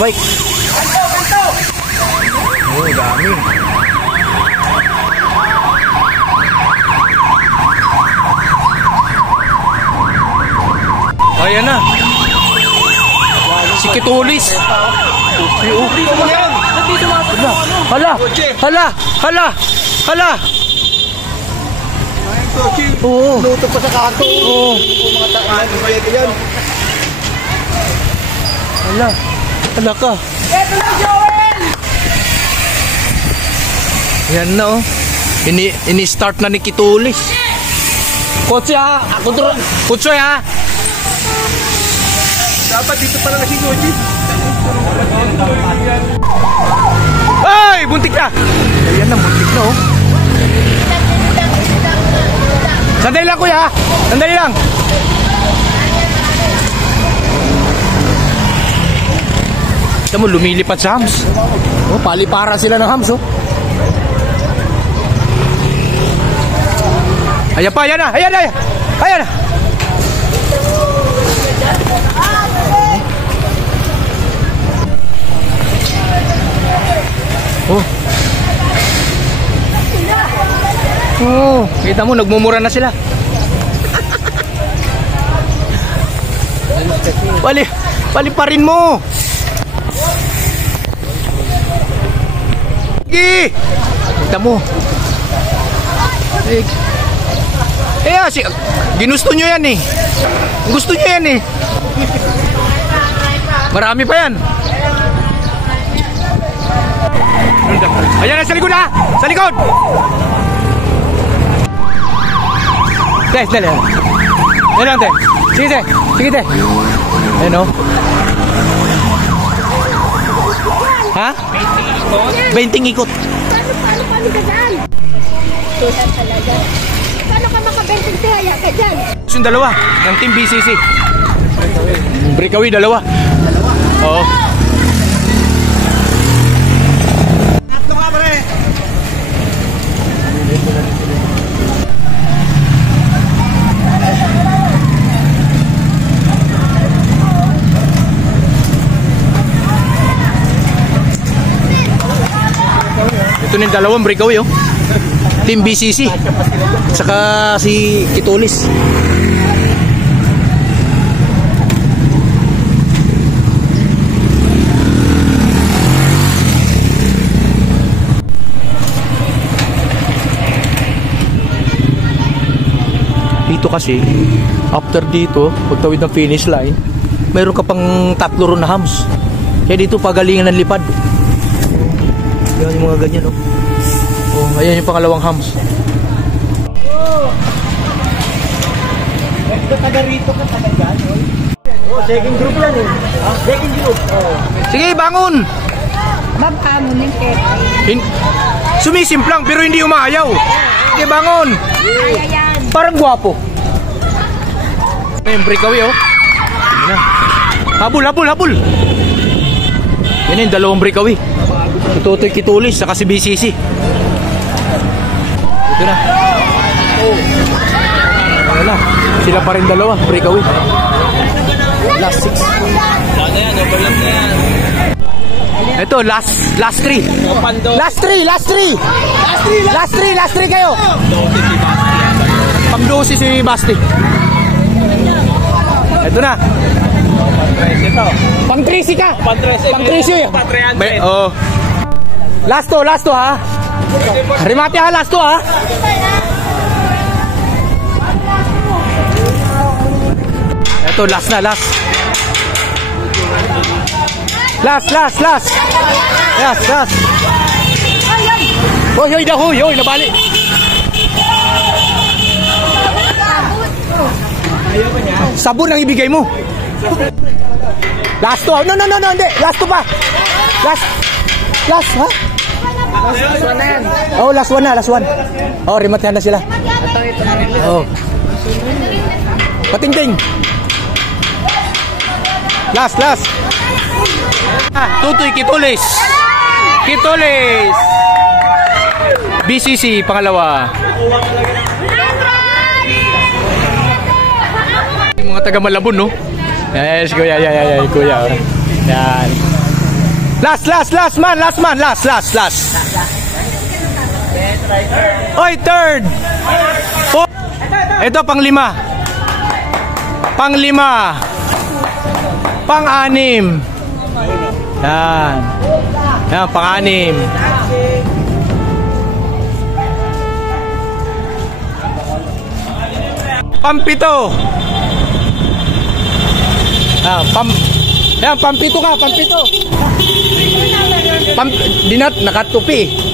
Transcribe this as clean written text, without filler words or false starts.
bike. Oh, dami. Ayan na. Si Kitulis. Hala. Hala. Hala. Hala. Oo. Luto pa sa kanto. Oo. Mga takaan. Bayad yan. Hala. Hala ka. Eto na, Joel! Yan na oh. Ini-start na ni Kitulis. Kotse ha. Ako doon. Kotse ha. Dapat dito pa lang si Goji. Ay! Buntik na! Ayan na, buntik na oh. Sandali lang kuya! Sandali lang! Ito mo, lumilipad sa hams. Oh, paliparan sila ng hams oh. Ayan pa, ayan na! Ayan na! Ayan na! Oh. Oh, kita mo nagmumura na sila. Pali pa rin mo. Sige. Kita mo. Ginusto nyo yan eh. Gusto nyo yan eh. Marami pa yan. Ayan na sa likod ha! Sa likod! Te, dali. Ayan lang te. Sige te. Sige te. Ayan o. Ha? 20 ikot. Paano ka dyan? Tulan talaga. Paano ka maka-20 tihaya ka dyan? Yung dalawa, ng Team BCC. Breakaway, dalawa. Oo. Ito na yung dalawang breakaway oh. Team BCC saka si Kitulis. Dito kasi after dito pagtawid ng finish line mayroon ka pang 3 ron na hams. Kaya dito pagalingan ng lipad. Yan yung mga ganyan oh. Oh, ayan yung pangalawang hams. Taga rito ka, taga dyan. Oh, second group yan eh. Second group. Oh. Sige, bangon! Mabamo ng kete. Sumisimplang pero hindi umaayaw. Sige, bangon! Ayan. Parang gwapo. Yung breakaway oh. Yan na. Habol, habol, habol. Yan na yung dalawang breakaway. Tutoy Kitulis saka si BCC. Ito na. Ayan na. Sila pa rin dalawa. Breakaway. Last 6. Ito last 3. Last 3 kayo. Pang 12 si Basti. Ito na. Pang 13 ka. Pang 13. Oh. Last to ha. Remate ha, last to ha. Ito last na, last. Last. Yes. Hoy, nabali. Sabon ang ibigay mo. Last to. No, hindi. Last to pa. Last, ha? Last one na yan. Oh, last one. Oh, remate na sila. Oh. Patingting. Last. Tutoy Kitulis. BCC pangalawa. Yung mga taga Malabon no. Yes, kuya. Yan. Last man. Oy, third. Ito, pang-5. Pang-6. Yan. Yan, pang-6. Pang-7. Yan, pang-7 ka, pang-7. Dinat, nakatupi.